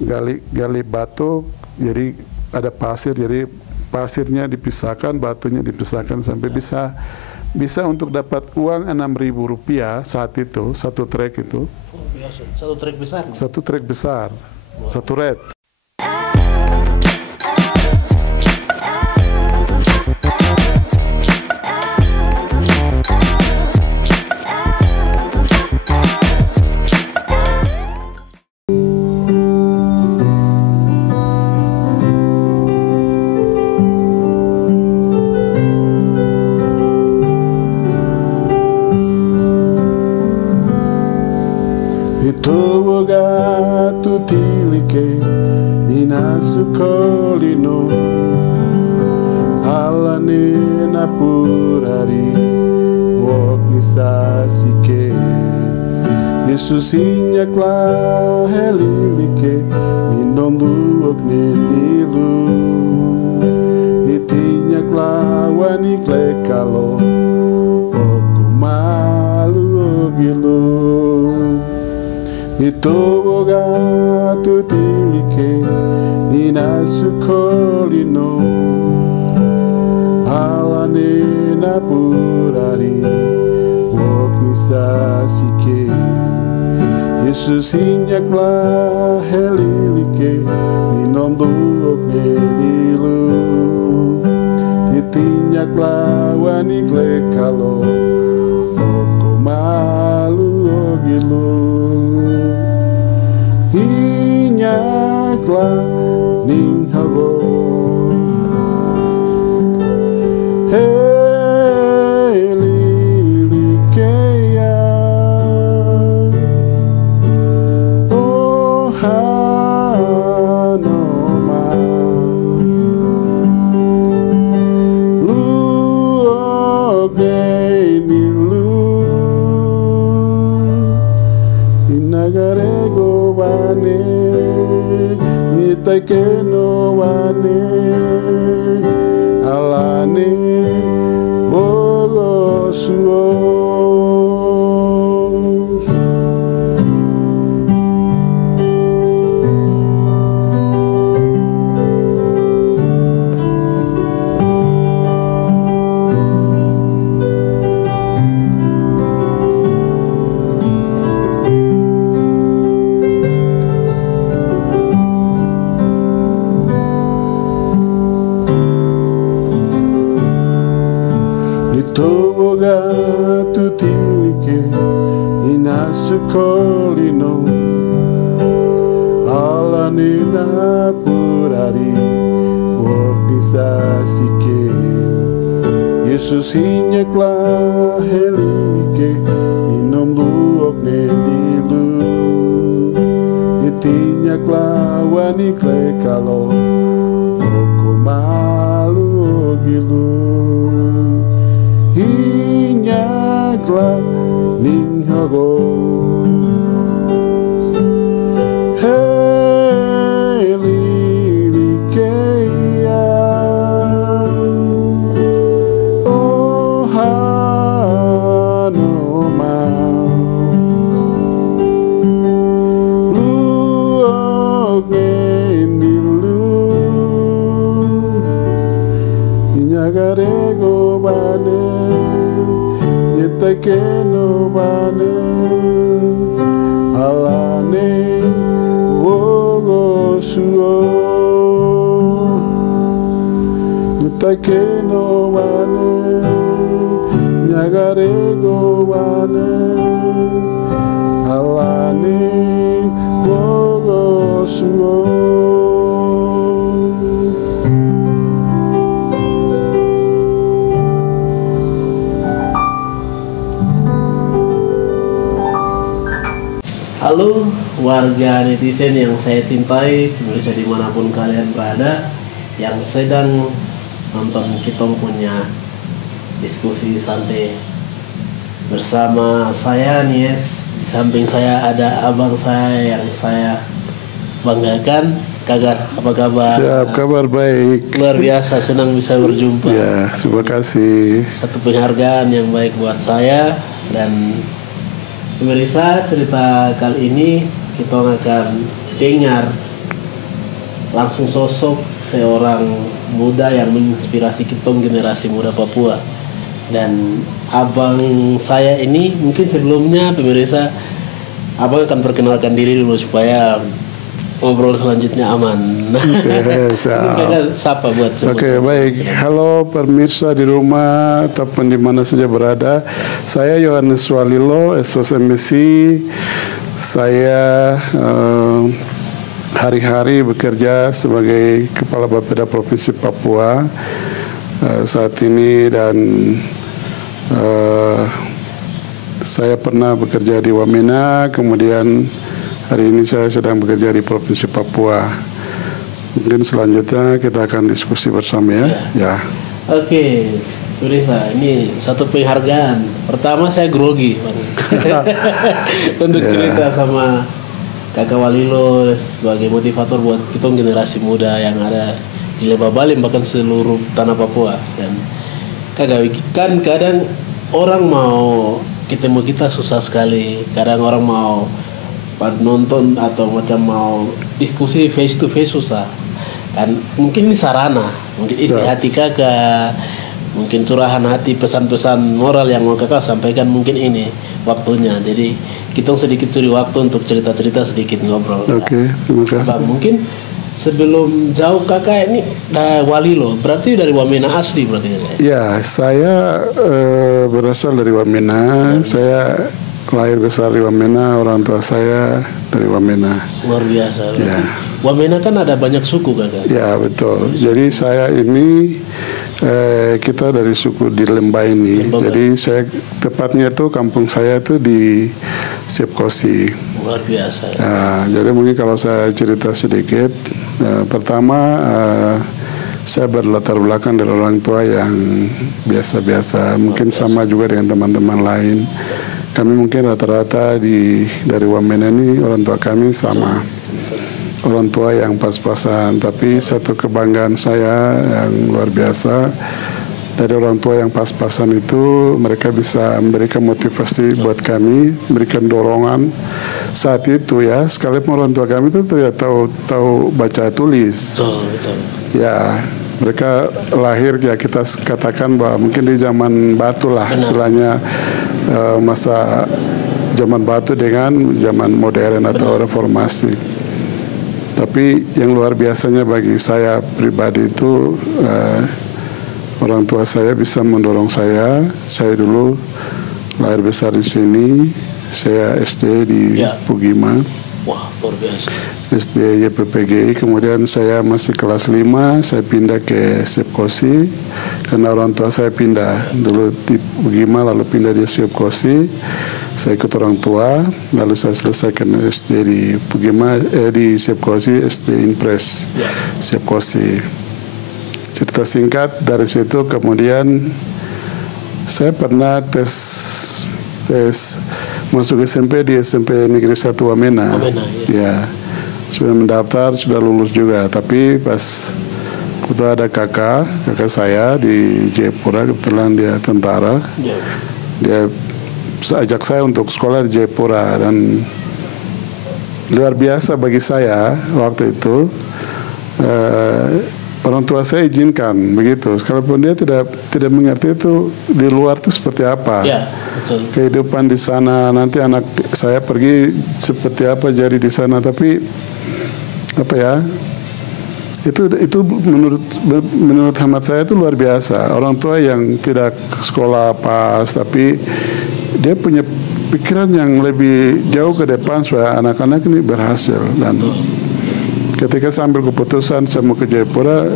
gali batu, jadi ada pasir, jadi pasirnya dipisahkan, batunya dipisahkan sampai bisa untuk dapat uang Rp6.000 saat itu, satu trek itu. Satu trek besar? Satu trek besar, satu red. Itowoga tutilike ninasukolino alane napurari woknisasike Yesus inyakla helilike ninonduok nenilu itinyakla wanikle kalo okumalu ogilu Itowoga tutilike ninasukolino alane napurari woknisasike Yesus inyakla helilike ninonduok nenilu titinyakla wanikle kalo okumalu ogilu Inyakla ninghago helilikeya oh hanoma luogenilu inagarego wane itakeno wane alane bogosuo Itowoga tutilike inasukolino alane napurari woknisasike Yesus inyakla helilike ninomduok nenilu itinyakla wanikle kalo okumalu ogilu Inyakla ninghago helilikeya oh hanoma luogenilu inyagarego bane Yetakeno bane alane wogosuo Yetakeno bane nyagarego bane alane wogosuo Halo warga netizen yang saya cintai, pemirsa dimanapun kalian berada, yang sedang nonton kita punya diskusi santai bersama saya Nies. Di samping saya ada abang saya yang saya banggakan. Kagar, apa kabar? Siap, kabar baik. Luar biasa, senang bisa berjumpa. Ya, terima kasih. Satu penghargaan yang baik buat saya. Dan pemirsa, cerita kali ini kita akan dengar langsung sosok seorang muda yang menginspirasi kita generasi muda Papua. Dan abang saya ini mungkin sebelumnya pemirsa, abang akan perkenalkan diri dulu supaya ngobrol selanjutnya aman. Oke, Sapa buat semua. Oke, baik. Halo pemirsa di rumah ataupun di mana saja berada. Saya Yohanes Walilo, SOSMSI. Saya hari-hari bekerja sebagai Kepala Bapeda Provinsi Papua saat ini, dan saya pernah bekerja di Wamena, kemudian hari ini saya sedang bekerja di Provinsi Papua. Mungkin selanjutnya kita akan diskusi bersama ya. Oke, Risa, ini satu penghargaan. Pertama saya grogi untuk cerita sama Kakak Walilo sebagai motivator buat kita generasi muda yang ada di Lembah Baliem, bahkan seluruh tanah Papua. Dan Kakak, kan kadang orang mau ketemu kita susah sekali. Kadang orang mau nonton atau macam mau diskusi face to face susah. Dan mungkin ini sarana, mungkin isi hati Kakak, mungkin curahan hati, pesan-pesan moral yang mau Kakak sampaikan, mungkin ini waktunya. Jadi kita sedikit curi waktu untuk cerita-cerita, sedikit ngobrol. Oke, terima kasih. Bang, mungkin sebelum jauh Kakak ini Walilo, berarti dari Wamena asli berarti Kakak? Ya, saya berasal dari Wamena. Saya lahir besar di Wamena, orang tua saya dari Wamena. Luar biasa. Ya. Wamena kan ada banyak suku Kakak? Ya, betul. Jadi saya ini kita dari suku di Lembah ini. Jadi saya tepatnya itu kampung saya itu di Sepkosi. Luar biasa. Jadi mungkin kalau saya cerita sedikit, pertama saya berlatar belakang dari orang tua yang biasa-biasa, mungkin sama juga dengan teman-teman lain. Kami mungkin rata-rata dari Wamena ini orang tua kami sama. Orang tua yang pas-pasan, tapi satu kebanggaan saya yang luar biasa dari orang tua yang pas-pasan itu, mereka bisa memberikan motivasi buat kami, memberikan dorongan saat itu ya. Sekalipun orang tua kami itu tidak tahu baca tulis. Betul. Ya, mereka lahir ya kita katakan bahwa mungkin di zaman batu lah, istilahnya masa zaman batu dengan zaman modern atau reformasi. Tapi yang luar biasanya bagi saya pribadi itu orang tua saya bisa mendorong saya. Saya dulu lahir besar di sini. Saya SD di Pugima. Wah, luar biasa. SD YPPGI. Kemudian saya masih kelas 5, saya pindah ke Sepkosi karena orang tua saya pindah dulu di Pugima lalu pindah di Sepkosi. Saya ikut orang tua, lalu saya selesaikan SD di Pugima, di Sepkosi, SD Impres, Sepkosi. Cerita singkat dari situ, kemudian saya pernah tes masuk SMP di SMP Negeri 1 Wamena. Ya, sudah mendaftar, sudah lulus juga. Tapi pas kita ada kakak saya di Jayapura, kebetulan dia tentara. Dia ajak saya untuk sekolah di Jayapura, dan luar biasa bagi saya waktu itu orang tua saya izinkan begitu, kalaupun dia tidak mengerti itu di luar itu seperti apa kehidupan di sana, nanti anak saya pergi seperti apa jadi di sana. Tapi apa ya, itu menurut hemat saya itu luar biasa. Orang tua yang tidak sekolah pas, tapi dia punya pikiran yang lebih jauh ke depan supaya anak-anak ini berhasil. Dan ketika saya ambil keputusan saya mau ke Jayapura,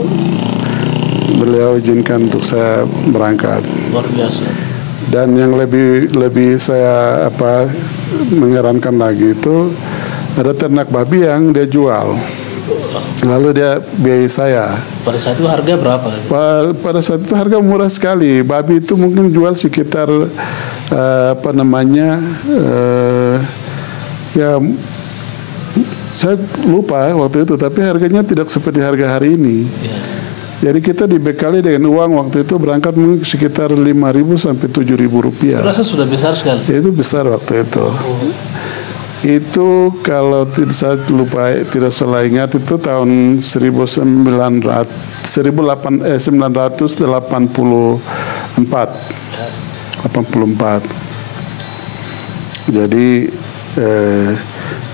beliau izinkan untuk saya berangkat. Luar biasa. Dan yang lebih saya mengherankan lagi itu ada ternak babi yang dia jual. Lalu dia biayai saya. Pada saat itu harga berapa? Pada saat itu harga murah sekali. Babi itu mungkin jual sekitar ya saya lupa waktu itu, tapi harganya tidak seperti harga hari ini. Jadi kita dibekali dengan uang waktu itu berangkat mungkin sekitar 5.000 sampai 7.000 rupiah. Rasa sudah besar sekali. Itu besar waktu itu. Itu kalau saya lupa, tidak salah ingat itu tahun 1984. Jadi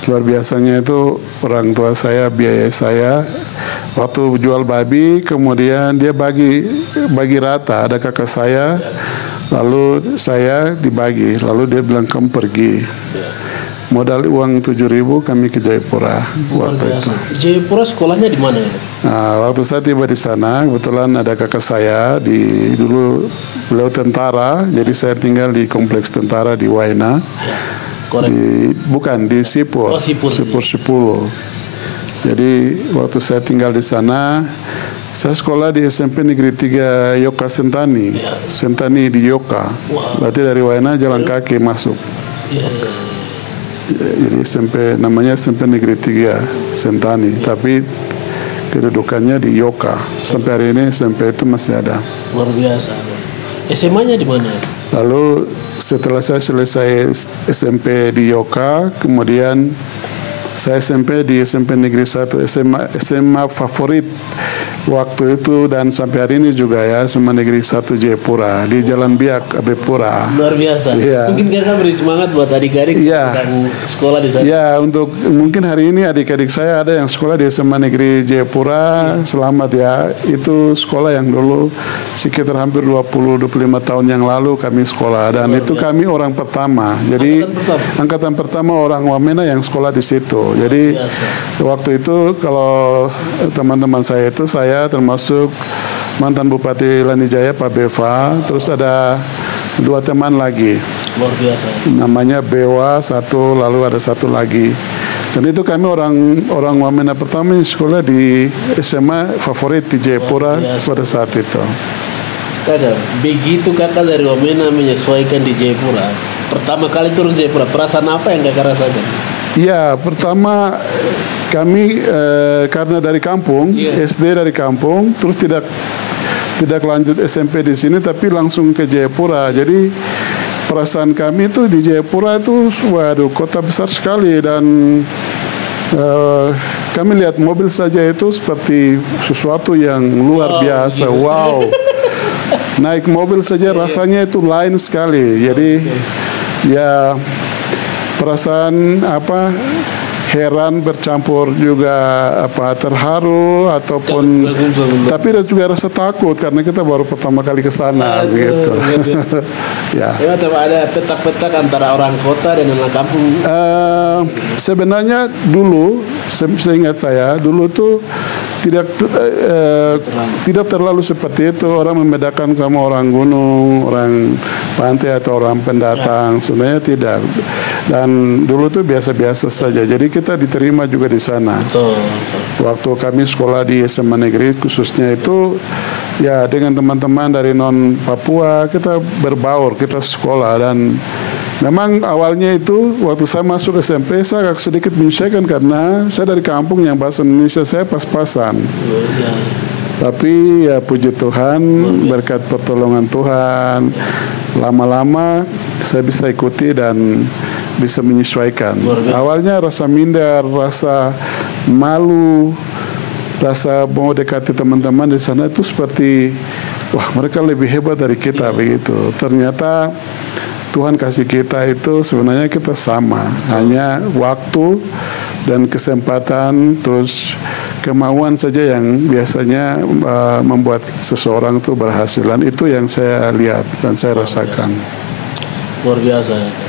luar biasanya itu orang tua saya biaya saya waktu jual babi, kemudian dia bagi rata, ada kakak saya, lalu saya dibagi, lalu dia bilang kamu pergi. Modal uang 7.000 kami ke Jayapura waktu itu. Jayapura sekolahnya di mana ya? Nah, waktu saya tiba di sana, kebetulan ada kakak saya dulu beliau tentara, jadi saya tinggal di kompleks tentara di Waina. Bukan di Sipur, Sipur 10. Jadi waktu saya tinggal di sana, saya sekolah di SMP Negeri 3 Yoka Sentani, Sentani di Yoka. Berarti dari Waina jalan kaki masuk. Jadi namanya SMP Negeri 3 Sentani, tapi kedudukannya di Yoka. Sampai hari ini SMP itu masih ada. Luar biasa. SMA-nya di mana? Lalu setelah saya selesai SMP di Yoka, kemudian saya SMP di SMP Negeri 1, SMA favorit waktu itu dan sampai hari ini juga ya, SMA Negeri 1 Jayapura di Jalan Biak, Abepura. Luar biasa. Mungkin kakak beri semangat buat adik-adik yang sedang sekolah di sana. Ya, untuk mungkin hari ini adik-adik saya ada yang sekolah di SMA Negeri Jayapura. Selamat ya. Itu sekolah yang dulu sekitar hampir 20-25 tahun yang lalu kami sekolah, dan itu kami orang pertama. Jadi angkatan pertama orang Wamena yang sekolah di situ. Jadi waktu itu kalau teman-teman saya itu, saya termasuk mantan Bupati Lanijaya Pak Beva, terus ada 2 teman lagi. Luar biasa. Namanya Bewa satu, lalu ada satu lagi. Dan itu kami orang Wamena pertama yang sekolah di SMA favorit di Jayapura pada saat itu. Kakak, begitu kakak dari Wamena menyesuaikan di Jayapura, pertama kali turun Jayapura, perasaan apa yang kakak rasakan? Ya, pertama kami karena dari kampung, SD dari kampung, terus tidak lanjut SMP di sini, tapi langsung ke Jayapura. Jadi perasaan kami itu di Jayapura itu, waduh, kota besar sekali, dan kami lihat mobil saja itu seperti sesuatu yang luar biasa. Wow, naik mobil saja rasanya itu lain sekali. Jadi ya, perasaan heran bercampur juga terharu ataupun tapi ada juga rasa takut karena kita baru pertama kali ke sana begitu. Ya. Ada petak-petak antara orang kota dan orang kampung. Sebenarnya dulu, seingat saya dulu tuh tidak terlalu seperti itu, orang membedakan kamu orang gunung, orang pantai atau orang pendatang. Sebenarnya tidak. Dan dulu tuh biasa-biasa saja. Jadi kita diterima juga di sana. Waktu kami sekolah di SMA Negeri khususnya itu, ya dengan teman-teman dari non Papua kita berbaur, kita sekolah, dan memang awalnya itu waktu saya masuk SMP saya agak sedikit menyesuaikan karena saya dari kampung yang bahasa Indonesia saya pas-pasan. Tapi ya puji Tuhan, berkat pertolongan Tuhan, lama-lama saya bisa ikuti dan bisa menyesuaikan. Awalnya rasa minder, rasa malu, rasa mau dekati teman-teman di sana itu seperti wah, mereka lebih hebat dari kita begitu. Ternyata Tuhan kasih kita itu sebenarnya kita sama, hanya waktu dan kesempatan terus kemauan saja yang biasanya membuat seseorang itu berhasil. Dan itu yang saya lihat dan saya rasakan. Luar biasa.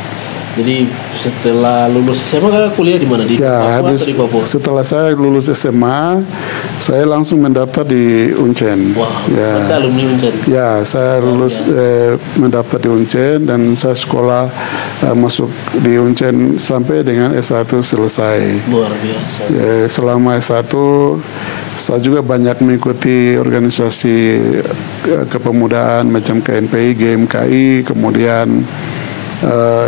Jadi setelah lulus SMA kakak kuliah di mana? Di Papua atau di Papua? Setelah saya lulus SMA, saya langsung mendaftar di Uncen. Wah, ya. Alumni Uncen. Ya, saya lulus mendaftar di Uncen dan saya sekolah masuk di Uncen sampai dengan S1 selesai. Luar biasa. Selama S1 saya juga banyak mengikuti organisasi kepemudaan macam KNPI, GMKI, kemudian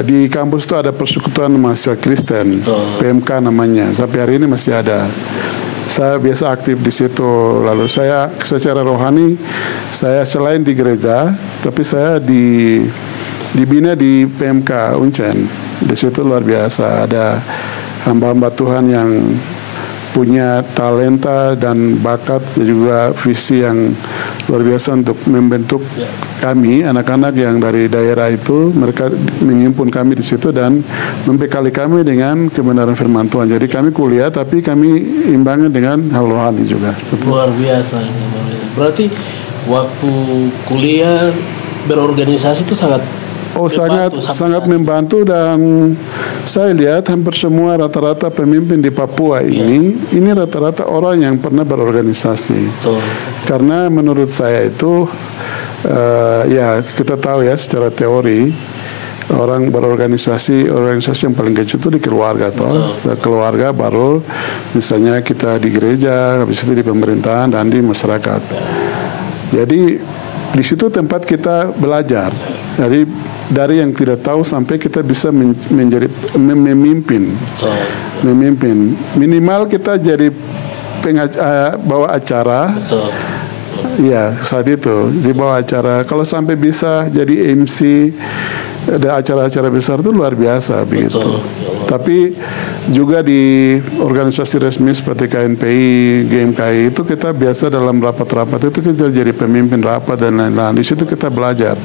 di kampus itu ada Persekutuan Mahasiswa Kristen, PMK namanya. Sampai hari ini masih ada. Saya biasa aktif di situ. Lalu saya secara rohani, saya selain di gereja, tapi saya dibina di PMK Uncen. Di situ luar biasa, ada hamba-hamba Tuhan yang punya talenta dan bakat juga visi yang luar biasa untuk membentuk kami anak-anak yang dari daerah itu. Mereka mengimpun kami di situ dan membekali kami dengan kebenaran firman Tuhan. Jadi kami kuliah tapi kami imbangi dengan hal rohani juga. Luar biasa. Berarti waktu kuliah berorganisasi itu sangat sangat membantu, dan saya lihat hampir semua rata-rata pemimpin di Papua ini rata-rata orang yang pernah berorganisasi. Betul. Karena menurut saya itu ya kita tahu ya secara teori orang berorganisasi yang paling kecil itu di keluarga toh. Setelah keluarga baru misalnya kita di gereja, habis itu di pemerintahan dan di masyarakat. Jadi di situ tempat kita belajar. Jadi dari yang tidak tahu sampai kita bisa menjadi memimpin. Minimal kita jadi bawa acara. Iya, saat itu di bawa acara. Kalau sampai bisa jadi MC ada acara-acara besar itu luar biasa begitu. Tapi juga di organisasi resmi seperti KNPI, GMKI itu kita biasa dalam rapat-rapat itu kita jadi pemimpin rapat dan lain-lain. Di situ kita belajar.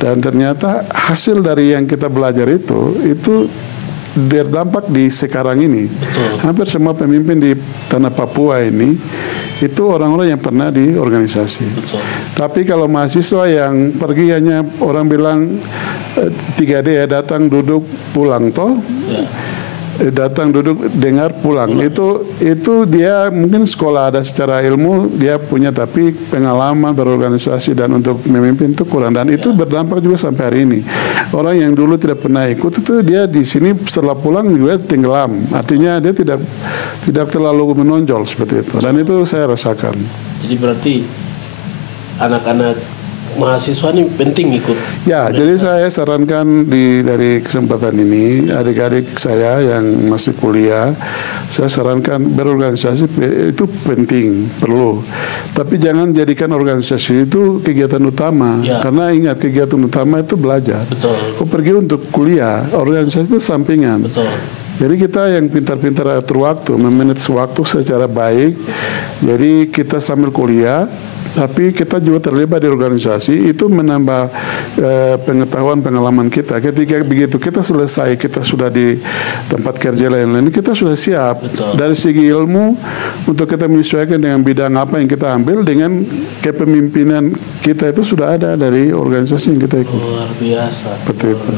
Dan ternyata hasil dari yang kita belajar itu berdampak di sekarang ini. Hampir semua pemimpin di tanah Papua ini itu orang-orang yang pernah di organisasi. Tapi kalau mahasiswa yang pergi hanya orang bilang 3D ya, datang duduk pulang toh. Datang duduk dengar pulang. Itu dia mungkin sekolah ada secara ilmu dia punya, tapi pengalaman berorganisasi dan untuk memimpin itu kurang, dan itu berdampak juga sampai hari ini. Orang yang dulu tidak pernah ikut itu dia di sini setelah pulang juga tenggelam, artinya dia tidak terlalu menonjol seperti itu, dan itu saya rasakan. Jadi berarti anak-anak mahasiswa ini penting ikut. Ya, jadi saya sarankan dari kesempatan ini adik-adik saya yang masih kuliah, saya sarankan berorganisasi itu penting, perlu. Tapi jangan jadikan organisasi itu kegiatan utama. Karena ingat, kegiatan utama itu belajar. Kau pergi untuk kuliah, organisasi itu sampingan. Jadi kita yang pintar-pintar atur waktu, memanage waktu secara baik. Jadi kita sambil kuliah, tapi kita juga terlibat di organisasi, itu menambah pengetahuan, pengalaman kita. Ketika begitu kita selesai, kita sudah di tempat kerja lain-lain, kita sudah siap. Dari segi ilmu untuk kita menyesuaikan dengan bidang apa yang kita ambil dengan kepemimpinan kita itu sudah ada dari organisasi yang kita ikut. Luar biasa. Seperti itu.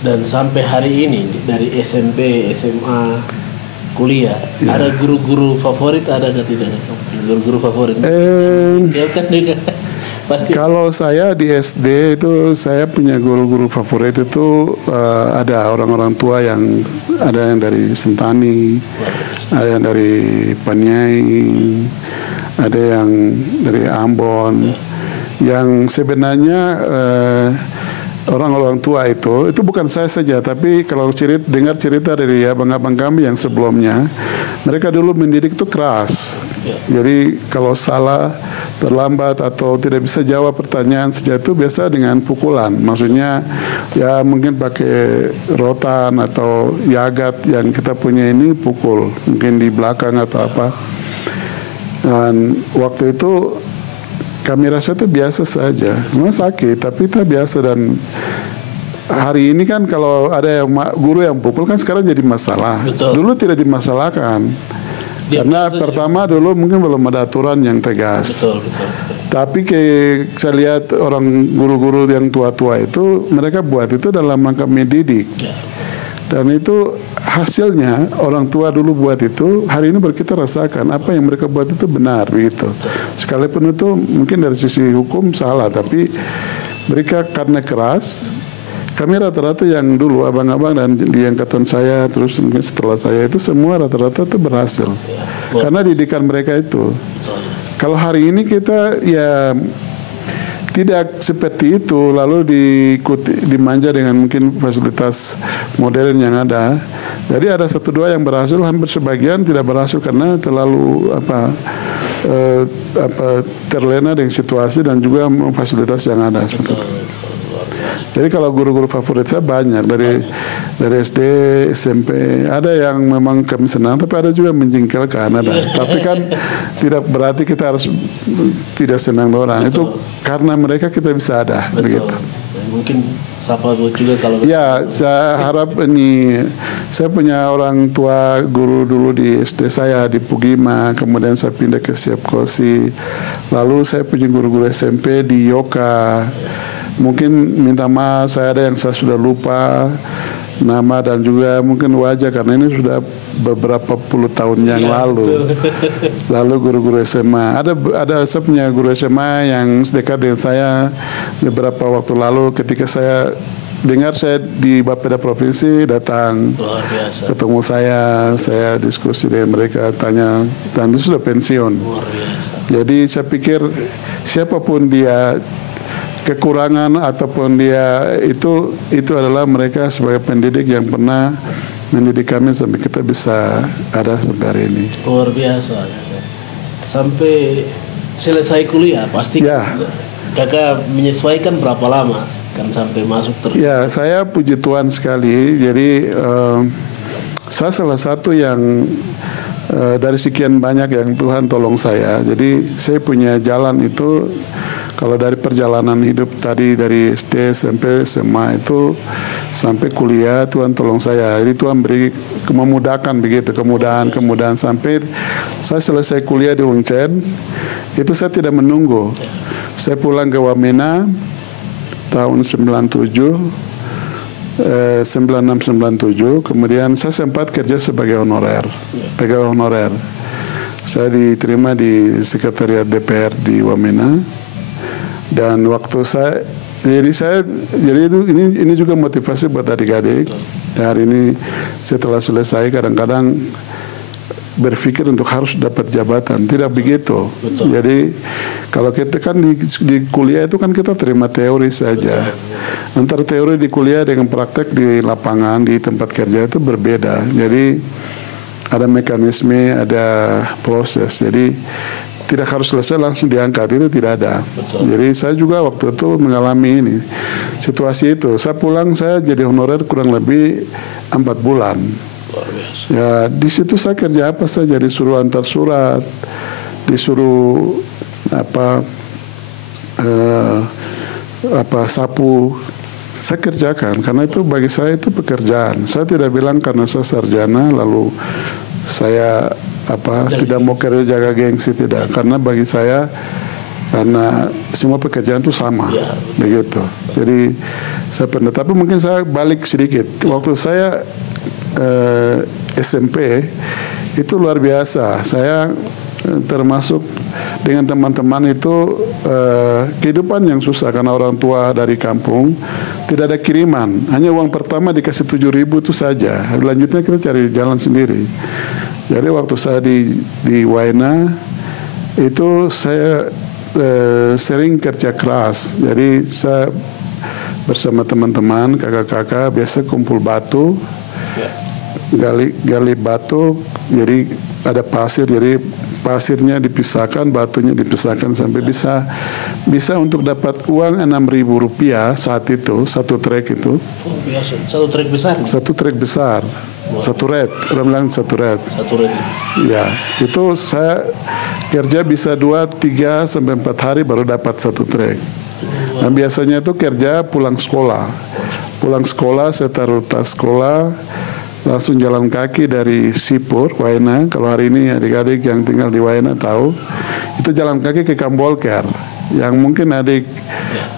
Dan sampai hari ini dari SMP, SMA, kuliah, ada guru-guru favorit, ada atau tidak? Guru-guru favorit? Pasti. Kalau saya di SD itu saya punya guru-guru favorit itu ada orang-orang tua yang ada yang dari Sentani, ada yang dari Paniai, ada yang dari Ambon, yang sebenarnya orang-orang tua itu bukan saya saja, tapi kalau dengar cerita dari abang-abang kami yang sebelumnya, mereka dulu mendidik itu keras. Jadi kalau salah, terlambat atau tidak bisa jawab pertanyaan saja itu biasa dengan pukulan. Maksudnya ya mungkin pakai rotan atau yagat yang kita punya ini pukul, mungkin di belakang atau apa. Dan waktu itu kami rasa itu biasa saja, memang sakit tapi itu biasa. Dan hari ini kan kalau ada yang guru yang pukul kan sekarang jadi masalah. Dulu tidak dimasalahkan. Karena pertama dulu mungkin belum ada aturan yang tegas. Tapi saya lihat orang guru-guru yang tua-tua itu mereka buat itu dalam rangka mendidik. Dan itu hasilnya orang tua dulu buat itu, hari ini kita rasakan apa yang mereka buat itu benar begitu. Sekalipun itu mungkin dari sisi hukum salah, tapi mereka karena keras. Kami rata-rata yang dulu abang-abang dan di angkatan saya terus mungkin setelah saya itu semua rata-rata itu berhasil karena didikan mereka itu. Kalau hari ini kita ya tidak seperti itu, lalu dimanja dengan mungkin fasilitas modern yang ada. Jadi ada 1-2 yang berhasil, hampir sebagian tidak berhasil karena terlalu terlena dengan situasi dan juga fasilitas yang ada. Jadi kalau guru-guru favorit saya banyak dari SD, SMP. Ada yang memang kami senang, tapi ada juga menjengkelkan. Tapi kan tidak berarti kita harus tidak senang orang. Betul. Itu karena mereka kita bisa ada. Betul. Begitu. Mungkin siapa juga kalau ya, saya harap ini, saya punya orang tua guru dulu di SD saya di Pugima, kemudian saya pindah ke Siap Kosi, lalu saya punya guru-guru SMP di Yoka. Mungkin minta maaf saya ada yang saya sudah lupa nama dan juga mungkin wajah karena ini sudah beberapa puluh tahun yang lalu. Lalu guru-guru SMA, ada saya punya guru SMA yang dekat dengan saya beberapa waktu lalu ketika saya dengar saya di Bapeda Provinsi datang ketemu saya diskusi dengan mereka, tanya, dan itu sudah pensiun. Jadi saya pikir siapapun dia, kekurangan ataupun dia itu adalah mereka sebagai pendidik yang pernah mendidik kami sampai kita bisa ada sampai hari ini. Luar biasa. Sampai selesai kuliah pasti ya. Kakak menyesuaikan berapa lama kan sampai masuk terus? Ya, saya puji Tuhan sekali. Jadi saya salah satu yang dari sekian banyak yang Tuhan tolong saya. Jadi saya punya jalan itu. Kalau dari perjalanan hidup tadi dari SD, SMP, SMA itu sampai kuliah Tuhan tolong saya. Jadi Tuhan beri memudahkan begitu, kemudahan sampai saya selesai kuliah di Uncen. Itu saya tidak menunggu. Saya pulang ke Wamena tahun 96-97. Kemudian saya sempat kerja sebagai pegawai honorer. Saya diterima di Sekretariat DPR di Wamena. Dan waktu jadi ini juga motivasi buat adik-adik. Hari ini setelah selesai kadang-kadang berpikir untuk harus dapat jabatan, tidak begitu. Betul. Jadi kalau kita kan di kuliah itu kan kita terima teori saja. Betul. Antara teori di kuliah dengan praktek di lapangan di tempat kerja itu berbeda. Jadi ada mekanisme, ada proses. Jadi tidak harus selesai langsung diangkat, itu tidak ada. Betul. Jadi saya juga waktu itu mengalami ini situasi itu. Saya pulang, saya jadi honorer kurang lebih 4 bulan. Ya, di situ saya kerja apa saja, disuruh antar surat, disuruh sapu, saya kerjakan karena itu bagi saya itu pekerjaan. Saya tidak bilang karena saya sarjana lalu saya tidak mau kerja jaga gengsi, tidak, karena bagi saya karena semua pekerjaan itu sama ya, begitu. Jadi saya pernah, tapi mungkin saya balik sedikit. Waktu saya SMP itu luar biasa. Saya termasuk dengan teman-teman itu kehidupan yang susah karena orang tua dari kampung tidak ada kiriman, hanya uang pertama dikasih 7.000 itu saja. Lanjutnya kita cari jalan sendiri. Jadi waktu saya di Waena itu saya sering kerja keras. Jadi saya bersama teman-teman, kakak-kakak biasa kumpul batu, gali batu. Jadi ada pasir, jadi pasirnya dipisahkan, batunya dipisahkan sampai bisa untuk dapat uang Rp6.000 saat itu, satu trek itu. Oh, biasa. Satu trek besar? Satu trek besar. Wow. Satu red, orang bilang satu red. Ya, itu saya kerja bisa 2, 3 sampai 4 hari baru dapat satu trek. Dan biasanya itu kerja pulang sekolah. Pulang sekolah saya taruh tas sekolah, langsung jalan kaki dari Sipur, Waena. Kalau hari ini adik-adik yang tinggal di Waena tahu, itu jalan kaki ke Kambolker. Yang mungkin adik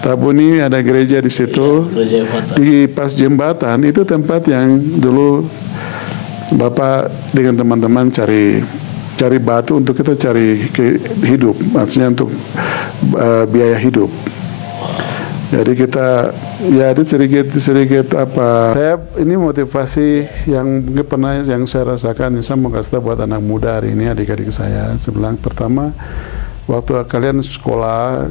Tabuni ada gereja di situ, di pas jembatan itu tempat yang dulu Bapak dengan teman-teman cari batu untuk kita cari hidup, maksudnya untuk biaya hidup. Jadi kita sedikit saya ini motivasi yang pernah yang saya rasakan, saya mau kasih tahu buat anak muda hari ini, adik-adik saya bilang, pertama waktu kalian sekolah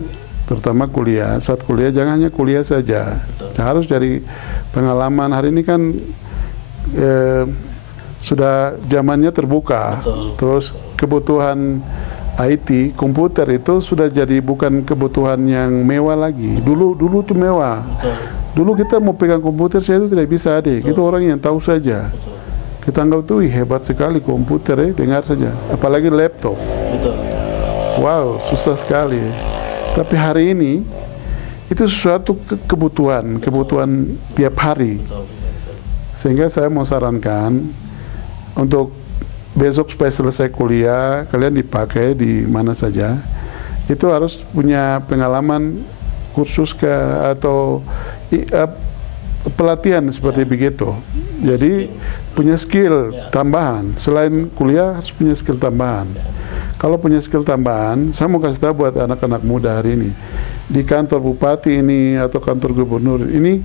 terutama kuliah, saat kuliah jangan hanya kuliah saja, harus cari pengalaman. Hari ini kan sudah zamannya terbuka. Betul. Terus kebutuhan IT, komputer itu sudah jadi bukan kebutuhan yang mewah lagi. Dulu tuh mewah. Betul. Dulu kita mau pegang komputer saya itu tidak bisa, adik. Itu orang yang tahu saja. Kita anggap tuh hebat sekali komputer, dengar saja. Apalagi laptop. Betul. Wow, susah sekali. Tapi hari ini itu sesuatu kebutuhan tiap hari. Sehingga saya mau sarankan untuk besok supaya selesai kuliah, kalian dipakai di mana saja. Itu harus punya pengalaman kursus atau pelatihan seperti begitu. Jadi punya skill tambahan. Selain kuliah harus punya skill tambahan. Kalau punya skill tambahan, saya mau kasih tahu buat anak-anak muda hari ini. Di kantor bupati ini atau kantor gubernur ini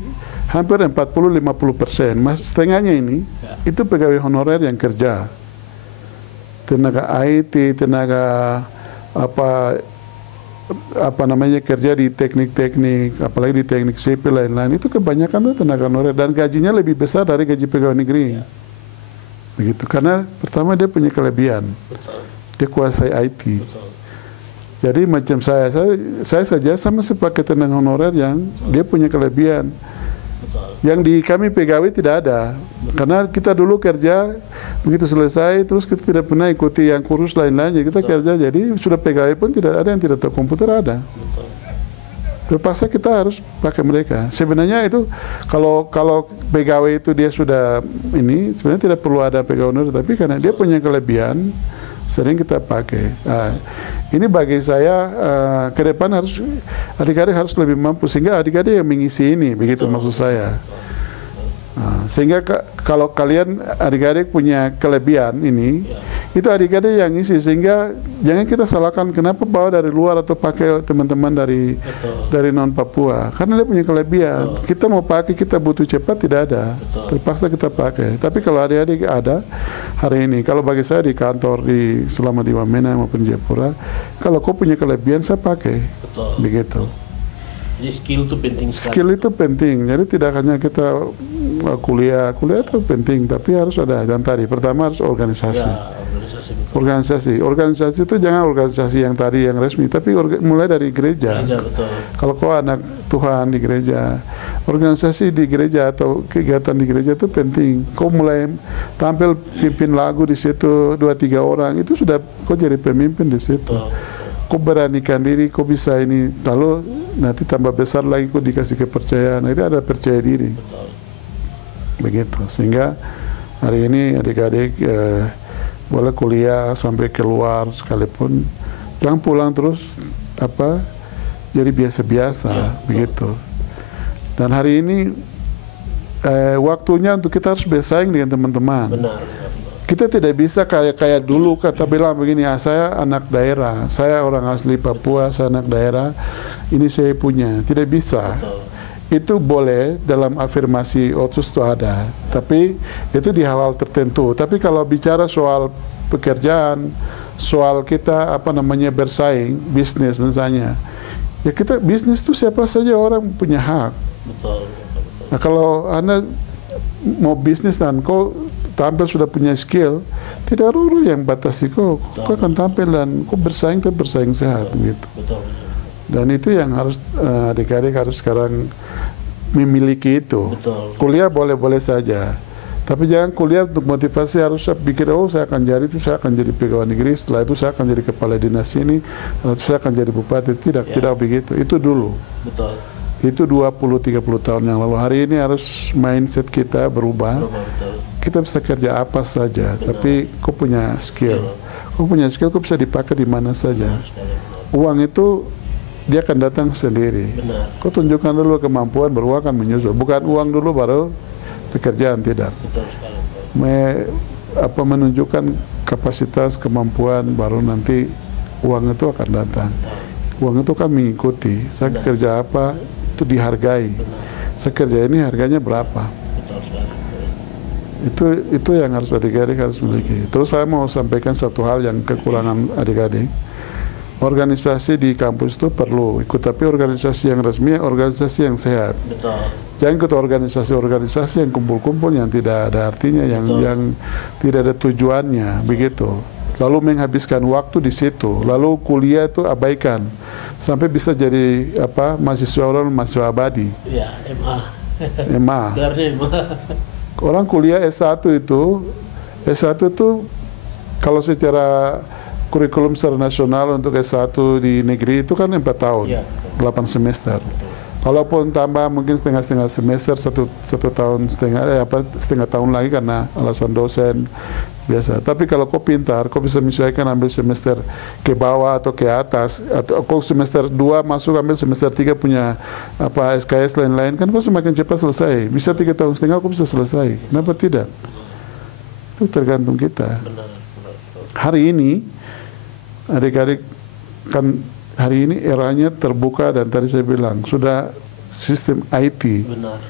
hampir 40-50%, setengahnya ini itu pegawai honorer yang kerja. Tenaga IT, tenaga apa namanya kerja di teknik-teknik, apalagi di teknik sipil lain-lain, itu kebanyakan tuh tenaga honorer dan gajinya lebih besar dari gaji pegawai negeri. Begitu, karena pertama dia punya kelebihan. Dia kuasai IT. Jadi macam saya saja sama seperti tenaga honorer yang dia punya kelebihan. Yang di kami pegawai tidak ada. Karena kita dulu kerja, begitu selesai, terus kita tidak pernah ikuti yang kursus lain-lain. Kita kerja, jadi sudah pegawai pun tidak ada yang tidak tahu komputer ada. Terpaksa kita harus pakai mereka. Sebenarnya itu kalau pegawai itu dia sudah ini, sebenarnya tidak perlu ada pegawai honorer, tapi karena dia punya kelebihan, sering kita pakai. Nah, ini bagi saya ke depan harus adik-adik harus lebih mampu sehingga adik-adik yang mengisi ini, begitu maksud saya. Nah, sehingga kalau kalian adik-adik punya kelebihan ini, itu adik-adik yang isi, sehingga jangan kita salahkan kenapa bawa dari luar atau pakai teman-teman dari non Papua, karena dia punya kelebihan. Kita mau pakai, kita butuh cepat, tidak ada, terpaksa kita pakai. Tapi kalau adik-adik ada hari ini, kalau bagi saya di kantor selama di Wamena maupun Jayapura, kalau kau punya kelebihan saya pakai, begitu. Jadi skill itu penting sekali. Skill itu penting. Jadi tidak hanya kita kuliah itu penting, tapi harus ada. Dan tadi pertama harus organisasi. Ya, organisasi itu jangan organisasi yang tadi yang resmi, tapi mulai dari gereja. Kalau kau anak Tuhan di gereja, organisasi di gereja atau kegiatan di gereja itu penting. Kau mulai tampil pimpin lagu di situ 2-3 orang, itu sudah kau jadi pemimpin di situ. Kau beranikan diri, kau bisa ini, lalu nanti tambah besar lagi kau dikasih kepercayaan. Jadi ada percaya diri. Begitu. Sehingga hari ini adik-adik boleh kuliah sampai keluar sekalipun, jangan pulang terus jadi biasa-biasa, begitu. Dan hari ini waktunya untuk kita harus bersaing dengan teman-teman. Kita tidak bisa kayak dulu kata bilang begini, saya anak daerah, saya orang asli Papua, saya anak daerah, ini saya punya. Tidak bisa. Itu boleh dalam afirmasi otsus itu ada, tapi itu di hal-hal tertentu. Tapi kalau bicara soal pekerjaan, soal kita bersaing, bisnis misalnya, ya kita bisnis itu siapa saja orang punya hak. Nah kalau Anda mau bisnis dan kau tampil sudah punya skill, tidak ada orang yang batasi kau akan tampil dan kau bersaing, tapi bersaing sehat gitu. Dan itu yang harus adik-adik harus sekarang memiliki itu. Kuliah boleh-boleh saja, tapi jangan kuliah untuk motivasi harus pikir saya akan jadi pegawai negeri, setelah itu saya akan jadi kepala dinas ini, atau saya akan jadi bupati. Tidak begitu. Itu dulu. Itu 20-30 tahun yang lalu. Hari ini harus mindset kita berubah. Kita bisa kerja apa saja, tapi kau punya skill. Kau punya skill, kau bisa dipakai di mana saja. Uang itu dia akan datang sendiri. Kau tunjukkan dulu kemampuan, baru akan menyusul. Bukan uang dulu baru pekerjaan, tidak. Menunjukkan kapasitas, kemampuan, baru nanti uang itu akan datang. Uang itu kan mengikuti. Saya kerja apa itu dihargai. Saya kerja ini harganya berapa? Itu yang harus adik-adik harus miliki. Terus saya mau sampaikan satu hal yang kekurangan adik-adik. Organisasi di kampus itu perlu ikut, tapi organisasi yang resmi, organisasi yang sehat. Jangan ikut organisasi-organisasi yang kumpul-kumpul yang tidak ada artinya, yang tidak ada tujuannya, begitu. Lalu menghabiskan waktu di situ, lalu kuliah itu abaikan, sampai bisa jadi mahasiswa abadi. EMA. Orang kuliah S1 itu kalau secara kurikulum secara nasional untuk S1 di negeri itu kan 4 tahun, 8 semester. Kalaupun tambah mungkin setengah semester, satu tahun setengah tahun lagi karena alasan dosen biasa. Tapi kalau kau pintar, kau bisa menyesuaikan ambil semester ke bawah atau ke atas, atau kau semester 2 masuk ambil semester 3 punya SKS lain-lain, kan kau semakin cepat selesai. Bisa 3 tahun setengah kau bisa selesai. Kenapa tidak? Itu tergantung kita. Hari ini adik-adik kan hari ini eranya terbuka dan tadi saya bilang sudah sistem IT. Benar.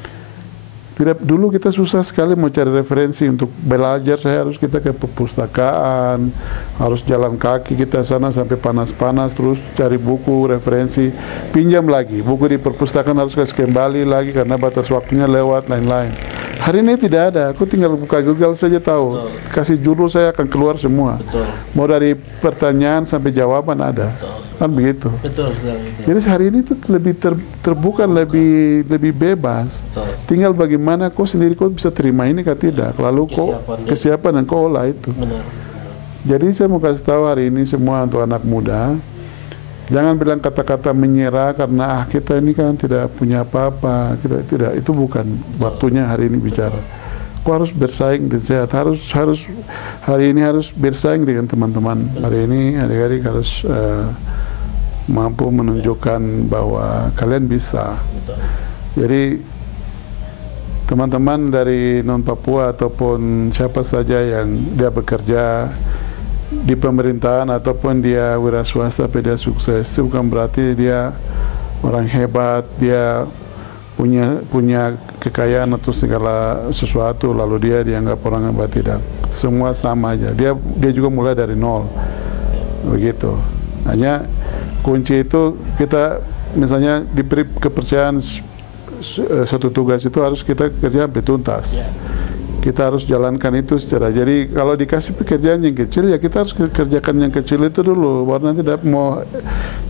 Tidak, dulu kita susah sekali mau cari referensi untuk belajar. Saya harus kita ke perpustakaan, harus jalan kaki kita sana sampai panas-panas, terus cari buku referensi, pinjam lagi buku di perpustakaan, harus kasih kembali lagi karena batas waktunya lewat, lain-lain. Hari ini tidak ada, aku tinggal buka Google saja tahu. Betul. Kasih judul saya akan keluar semua. Betul. Mau dari pertanyaan sampai jawaban ada. Betul. Kan begitu. Betul. Jadi hari ini itu lebih terbuka, lebih bebas. Betul. Tinggal bagaimana kau sendiri kau bisa terima ini atau tidak. Lalu kesiapan dan kau olah itu. Benar. Jadi saya mau kasih tahu hari ini semua untuk anak muda, jangan bilang kata-kata menyerah karena kita ini kan tidak punya apa-apa. Kita tidak, itu bukan waktunya hari ini bicara. Kau harus bersaing dan sehat. Harus hari ini harus bersaing dengan teman-teman. Hari ini adik-adik harus mampu menunjukkan bahwa kalian bisa. Jadi teman-teman dari non Papua ataupun siapa saja yang dia bekerja di pemerintahan ataupun dia wira swasta tapi dia sukses, itu bukan berarti dia orang hebat, dia punya kekayaan atau segala sesuatu lalu dia dianggap orang hebat. Tidak, semua sama aja. Dia juga mulai dari nol, begitu. Hanya kunci itu kita misalnya diberi kepercayaan satu tugas itu harus kita kerja betuntas. Kita harus jalankan itu secara. Jadi kalau dikasih pekerjaan yang kecil ya kita harus kerjakan yang kecil itu dulu. Baru nanti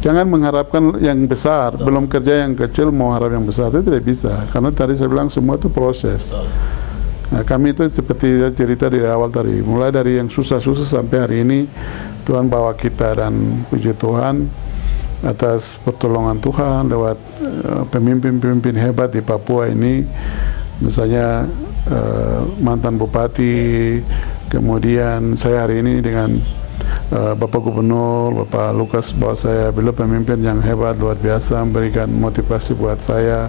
jangan mengharapkan yang besar. Belum kerja yang kecil mau harap yang besar itu tidak bisa. Karena tadi saya bilang semua itu proses. Nah, kami itu seperti cerita dari awal tadi, mulai dari yang susah-susah sampai hari ini Tuhan bawa kita, dan puji Tuhan atas pertolongan Tuhan lewat pemimpin-pemimpin hebat di Papua ini. Misalnya mantan bupati, kemudian saya hari ini dengan Bapak Gubernur, Bapak Lukas bawa saya, beliau pemimpin yang hebat luar biasa, memberikan motivasi buat saya.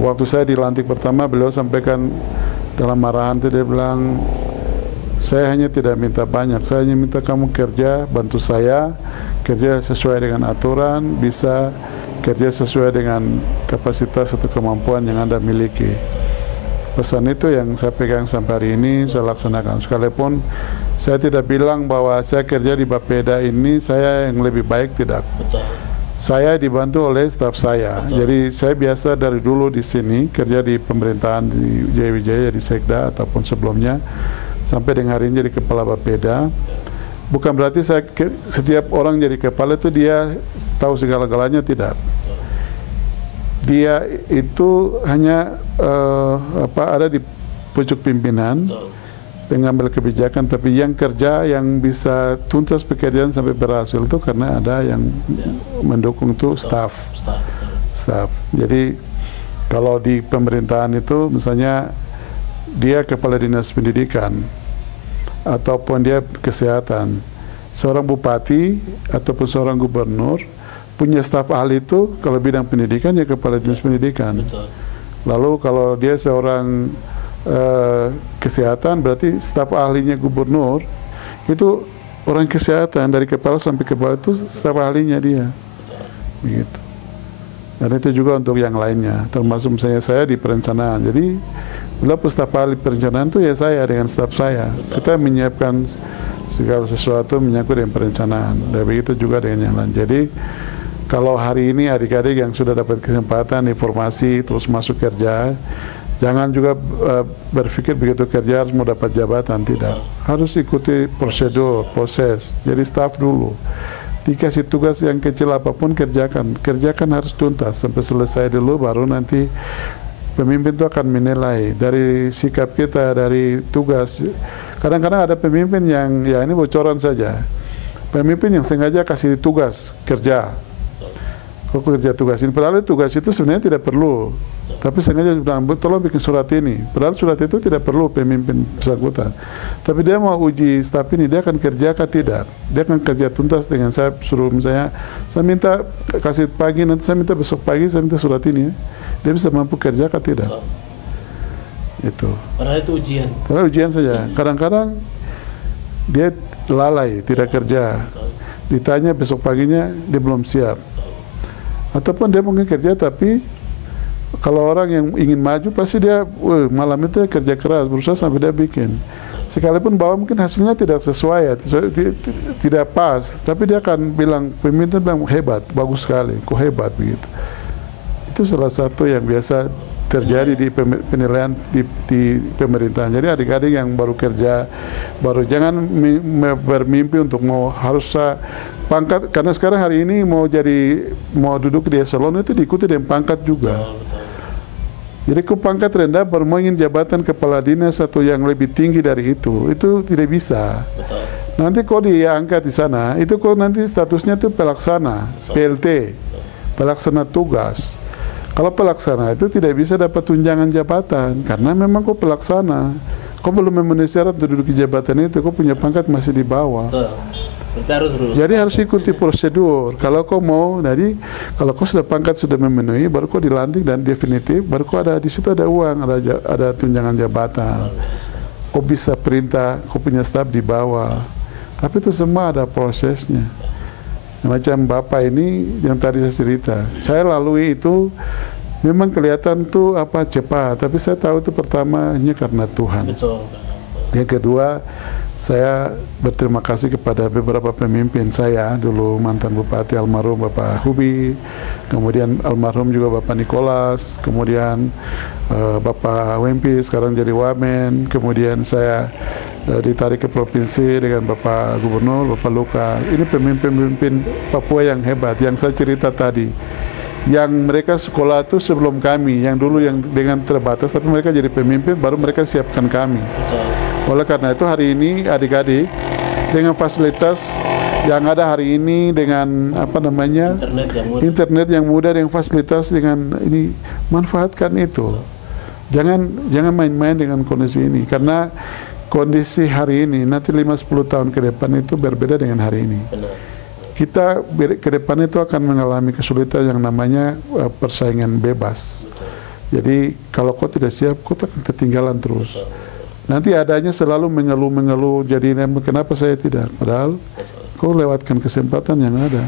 Waktu saya dilantik pertama, beliau sampaikan dalam arahan itu, dia bilang, saya hanya tidak minta banyak, saya hanya minta kamu kerja, bantu saya, kerja sesuai dengan aturan, bisa kerja sesuai dengan kapasitas atau kemampuan yang Anda miliki. Pesan itu yang saya pegang sampai hari ini, saya laksanakan. Sekalipun saya tidak bilang bahwa saya kerja di Bapeda ini saya yang lebih baik, tidak. Betul. Saya dibantu oleh staf saya. Betul. Jadi saya biasa dari dulu di sini kerja di pemerintahan di Jaya di Sekda ataupun sebelumnya, sampai dengan hari ini jadi kepala Bapeda. Bukan berarti setiap orang jadi kepala itu dia tahu segala-galanya, tidak. Dia itu hanya ada di pucuk pimpinan, pengambil kebijakan, tapi yang kerja, yang bisa tuntas pekerjaan sampai berhasil itu karena ada yang mendukung itu staff. Jadi kalau di pemerintahan itu misalnya dia kepala dinas pendidikan ataupun dia kesehatan, seorang bupati ataupun seorang gubernur punya staf ahli itu kalau bidang pendidikan ya kepala dinas pendidikan. Betul. Lalu kalau dia seorang kesehatan berarti staf ahlinya gubernur itu orang kesehatan, dari kepala sampai ke bawah itu staf ahlinya dia. Begitu. Dan itu juga untuk yang lainnya, termasuk misalnya saya di perencanaan. Jadi bila staf ahli perencanaan itu ya saya dengan staf saya. Kita menyiapkan segala sesuatu menyangkut dengan perencanaan. Dan begitu juga dengan yang lain. Jadi kalau hari ini adik-adik yang sudah dapat kesempatan informasi terus masuk kerja, jangan juga berpikir begitu kerja harus mau dapat jabatan, tidak. Harus ikuti prosedur, proses. Jadi staf dulu. Dikasih tugas yang kecil apapun kerjakan harus tuntas sampai selesai dulu, baru nanti Pemimpin itu akan menilai dari sikap kita, dari tugas. Kadang-kadang ada pemimpin yang, ya ini bocoran saja, pemimpin yang sengaja kasih tugas kerja, kok kerja tugas ini, padahal tugas itu sebenarnya tidak perlu, tapi sengaja bilang, tolong bikin surat ini, padahal surat itu tidak perlu pemimpin bersangkutan, tapi dia mau uji staf ini, dia akan kerja atau tidak, dia akan kerja tuntas dengan saya suruh, misalnya saya minta kasih pagi, nanti saya minta besok pagi, saya minta surat ini, dia bisa mampu kerja atau tidak. Itu. Padahal itu ujian. Padahal ujian saja. Kadang-kadang dia lalai, tidak kerja. Ditanya besok paginya dia belum siap. Ataupun dia mungkin kerja tapi kalau orang yang ingin maju pasti dia malam itu kerja keras, berusaha sampai dia bikin. Sekalipun bahwa mungkin hasilnya tidak sesuai, tidak pas, tapi dia akan bilang, pemimpin bilang hebat, bagus sekali, kok hebat begitu. Itu salah satu yang biasa terjadi di penilaian di pemerintahan. Jadi adik-adik yang baru kerja, baru jangan bermimpi untuk mau harus pangkat, karena sekarang hari ini mau duduk di eselon itu diikuti dengan pangkat juga. Jadi kok pangkat rendah baru mau ingin jabatan kepala dinas atau yang lebih tinggi dari itu tidak bisa. Nanti kok diangkat di sana, itu kok nanti statusnya itu pelaksana, PLT, pelaksana tugas. Kalau pelaksana itu tidak bisa dapat tunjangan jabatan karena memang kau pelaksana, kau belum memenuhi syarat untuk duduk di jabatan itu, kau punya pangkat masih di bawah. Jadi harus ikuti prosedur. Kalau kau mau, jadi kalau kau sudah pangkat sudah memenuhi, baru kau dilantik dan definitif, baru kau ada di situ ada uang, ada tunjangan jabatan. Kau bisa perintah, kau punya staf di bawah. Tapi itu semua ada prosesnya. Macam Bapak ini yang tadi saya cerita, saya lalui itu memang kelihatan tuh cepat, tapi saya tahu itu pertamanya karena Tuhan. Betul. Yang kedua, saya berterima kasih kepada beberapa pemimpin saya, dulu mantan Bupati almarhum Bapak Hubi, kemudian almarhum juga Bapak Nikolas, kemudian Bapak Wempi sekarang jadi Wamen, kemudian saya ditarik ke provinsi dengan Bapak Gubernur, Bapak Luka. Ini pemimpin-pemimpin Papua yang hebat, yang saya cerita tadi. Yang mereka sekolah itu sebelum kami, yang dulu yang dengan terbatas, tapi mereka jadi pemimpin, baru mereka siapkan kami. Oleh karena itu hari ini adik-adik, dengan fasilitas yang ada hari ini, dengan internet yang mudah, dengan fasilitas dengan ini, manfaatkan itu. Jangan main-main dengan kondisi ini, karena kondisi hari ini nanti 5-10 tahun ke depan itu berbeda dengan hari ini. Benar. Kita ke depan itu akan mengalami kesulitan yang namanya persaingan bebas. Jadi kalau kau tidak siap, kau akan ketinggalan terus. Nanti adanya selalu mengeluh-mengeluh, jadi kenapa saya tidak? Padahal kau lewatkan kesempatan yang ada.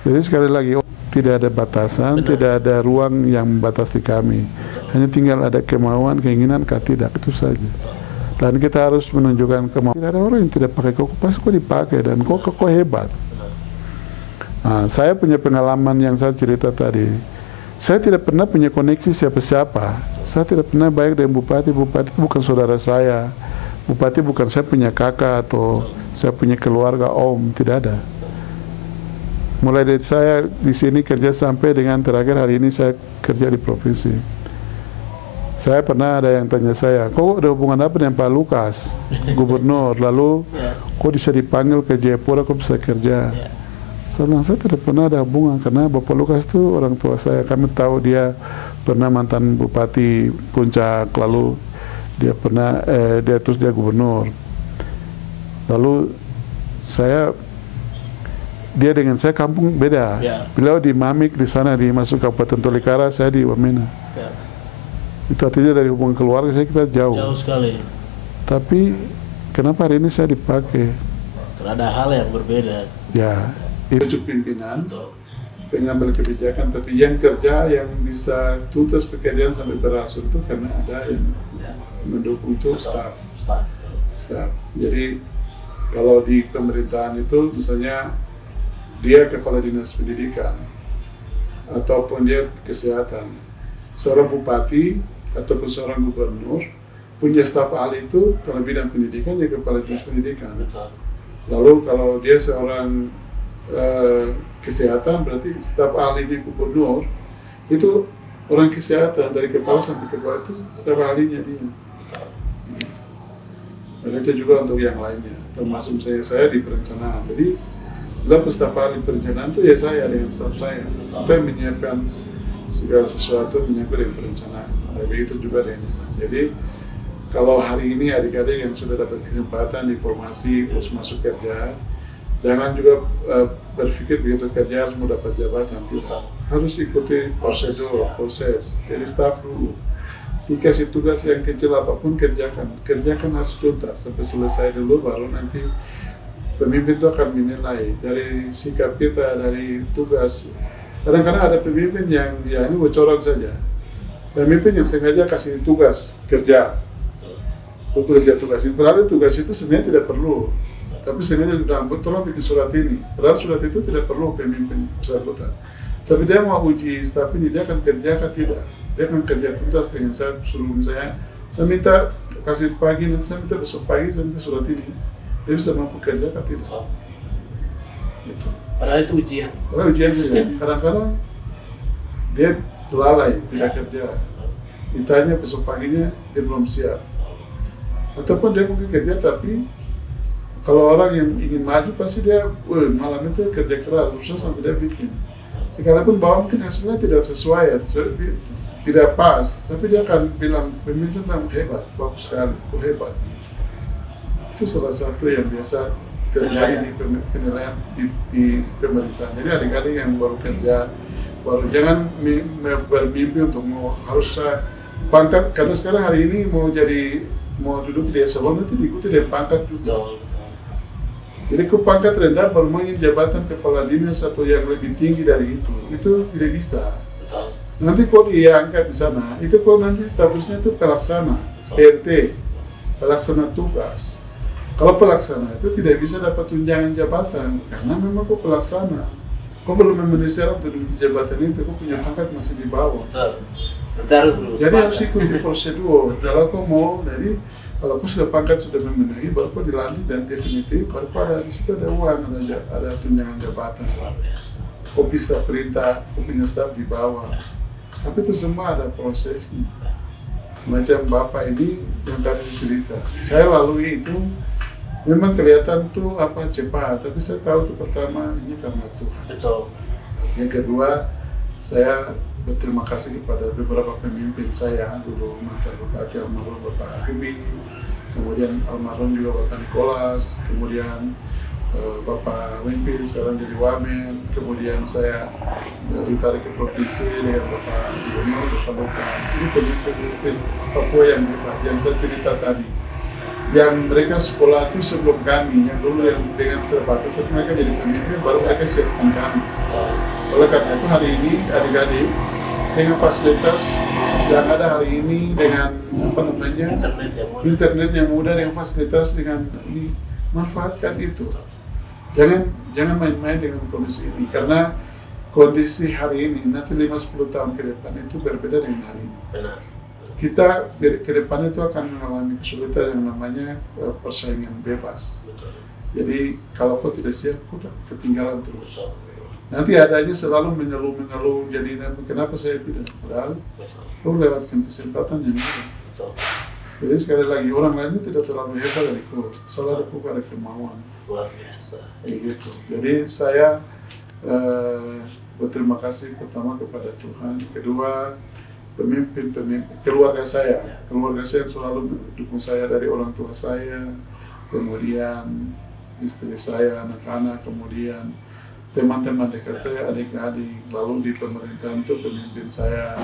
Jadi sekali lagi, tidak ada batasan, tidak ada ruang yang membatasi kami. Hanya tinggal ada kemauan, keinginan, tidak, itu saja. Dan kita harus menunjukkan kemauan. Tidak ada orang yang tidak pakai kok, pasti kok dipakai dan kok hebat. Nah, saya punya pengalaman yang saya cerita tadi. Saya tidak pernah punya koneksi siapa-siapa. Saya tidak pernah baik dengan bupati. Bupati bukan saudara saya. Bupati bukan saya punya kakak atau saya punya keluarga om. Tidak ada. Mulai dari saya di sini kerja sampai dengan terakhir hari ini saya kerja di provinsi. Saya pernah ada yang tanya saya, kok ada hubungan apa dengan Pak Lukas, gubernur, lalu kok bisa dipanggil ke Jayapura, kok bisa kerja? Saya bilang, saya tidak pernah ada hubungan, karena Bapak Lukas itu orang tua saya, kami tahu dia pernah mantan Bupati Puncak, lalu dia pernah, terus dia gubernur. Lalu dia dengan saya kampung beda, beliau di Mamik di sana, di masuk Kabupaten Tolikara, saya di Wamena. Itu artinya dari hubungan keluarga kita jauh. Jauh sekali. Tapi kenapa hari ini saya dipakai? Karena ada hal yang berbeda. Ya, itu pimpinan, pengambil kebijakan, tapi yang kerja yang bisa tuntas pekerjaan sampai berhasil itu karena ada yang mendukung itu staff. Jadi kalau di pemerintahan itu misalnya dia kepala dinas pendidikan ataupun dia kesehatan, seorang bupati ataupun seorang gubernur punya staf ahli itu kalau bidang pendidikan ya kepala dinas pendidikan. Lalu kalau dia seorang kesehatan berarti staf ahlinya gubernur itu orang kesehatan dari kepala sampai ke bawah itu setiap harinya dia. Dan itu juga untuk yang lainnya, termasuk saya di perencanaan. Jadi dalam pustaka ahli perencanaan itu ya saya dengan staf saya. Kita menyiapkan segala sesuatu menyangkut dengan perencanaan. Tapi itu juga dengan. Jadi kalau hari ini adik-adik yang sudah dapat kesempatan informasi terus masuk kerja, jangan juga berpikir begitu kerja harus mau dapat jabatan. Tidak. Harus ikuti prosedur, proses. Jadi staf dulu. Dikasih tugas yang kecil apapun kerjakan harus tuntas sampai selesai dulu, baru nanti pemimpin itu akan menilai dari sikap kita, dari tugas. Kadang-kadang ada pemimpin yang ya ini bocoran saja, pemimpin yang sengaja kasih tugas kerja tugas itu, padahal tugas itu sebenarnya tidak perlu, tapi sengaja bilang betul bikin surat ini, padahal surat itu tidak perlu pemimpin besar kota. Tapi dia mau uji staf ini, dia akan kerjakan tidak? Dia akan kerja tuntas dengan saya, suruh saya minta kasih pagi, nanti saya minta besok pagi, saya minta surat ini. Dia bisa mampu kerja atau tidak? Gitu. Padahal itu ujian. Padahal ujian saja. Kadang-kadang dia lalai, tidak kerja. Ditanya besok paginya, dia belum siap. Ataupun dia mungkin kerja, tapi kalau orang yang ingin maju pasti dia, malam itu kerja keras, susah sampai dia bikin. Sekalipun bahwa mungkin hasilnya tidak sesuai, tidak pas, tapi dia akan bilang pemimpin memang hebat, bagus sekali, hebat. Itu salah satu yang biasa terjadi di penilaian di pemerintahan. Jadi adik-adik yang baru kerja, jangan bermimpi untuk harus pangkat, karena sekarang hari ini mau duduk di eselon itu diikuti dari pangkat juga. Jadi ke pangkat rendah baru mau ingin jabatan kepala dinas atau yang lebih tinggi dari itu tidak bisa. Nanti kalau dia angkat di sana, itu kalau nanti statusnya itu pelaksana, PRT, pelaksana tugas. Kalau pelaksana itu tidak bisa dapat tunjangan jabatan karena memang kau pelaksana. Kau belum memenuhi syarat untuk duduk di jabatan itu, kau punya pangkat masih di bawah. Jadi harus ikuti prosedur. Kalau kau mau, jadi kalau kau sudah pangkat sudah memenuhi, baru kau dilantik dan definitif, baru kau ada di situ ada uang, ada tunjangan jabatan. Kau bisa perintah, kau punya staf di bawah. Tapi itu semua ada prosesnya. Macam Bapak ini yang tadi cerita, saya lalui itu memang kelihatan tuh cepat, tapi saya tahu tuh pertama ini karena Tuhan. Yang kedua, saya berterima kasih kepada beberapa pemimpin saya dulu, mantan Bupati almarhum Bapak Arifin, kemudian almarhum juga Bapak Nikolas, kemudian Bapak Wimpi sekarang jadi Wamen, kemudian saya ditarik ke provinsi dengan Bapak Gubernur, Bapak Luka. Ini pemimpin Papua yang hebat, yang saya cerita tadi. Yang mereka sekolah itu sebelum kami, yang dulu yang dengan terbatas, tapi mereka jadi pemimpin, baru mereka siapkan kami. Oleh karena itu hari ini adik-adik dengan fasilitas yang ada hari ini, dengan internet yang mudah, dengan fasilitas dengan ini, manfaatkan itu. Jangan main-main dengan kondisi ini, karena kondisi hari ini nanti 5-10 tahun ke depan itu berbeda dengan hari ini. Benar. Kita ke depan itu akan mengalami kesulitan yang namanya persaingan bebas. Jadi kalau kau tidak siap, kau ketinggalan terus. Nanti adanya selalu mengeluh, jadi kenapa saya tidak? Padahal kau lewatkan kesempatan yang ada. Jadi sekali lagi, orang lain itu tidak terlalu hebat dari kau, selalu kau ada kemauan. Luar biasa. Gitu. Jadi saya berterima kasih pertama kepada Tuhan, kedua pemimpin keluarga saya yang selalu mendukung saya, dari orang tua saya, kemudian istri saya, anak-anak, kemudian teman-teman dekat saya, adik-adik, lalu di pemerintahan itu pemimpin saya,